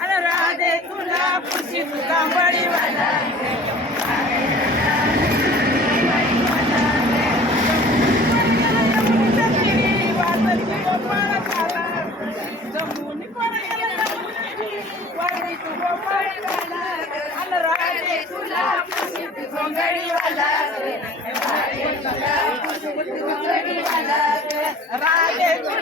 अरे राधे तुला खुशी तुला बळीवाला राधे तुला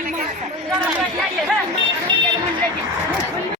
Yeah, yeah, yeah.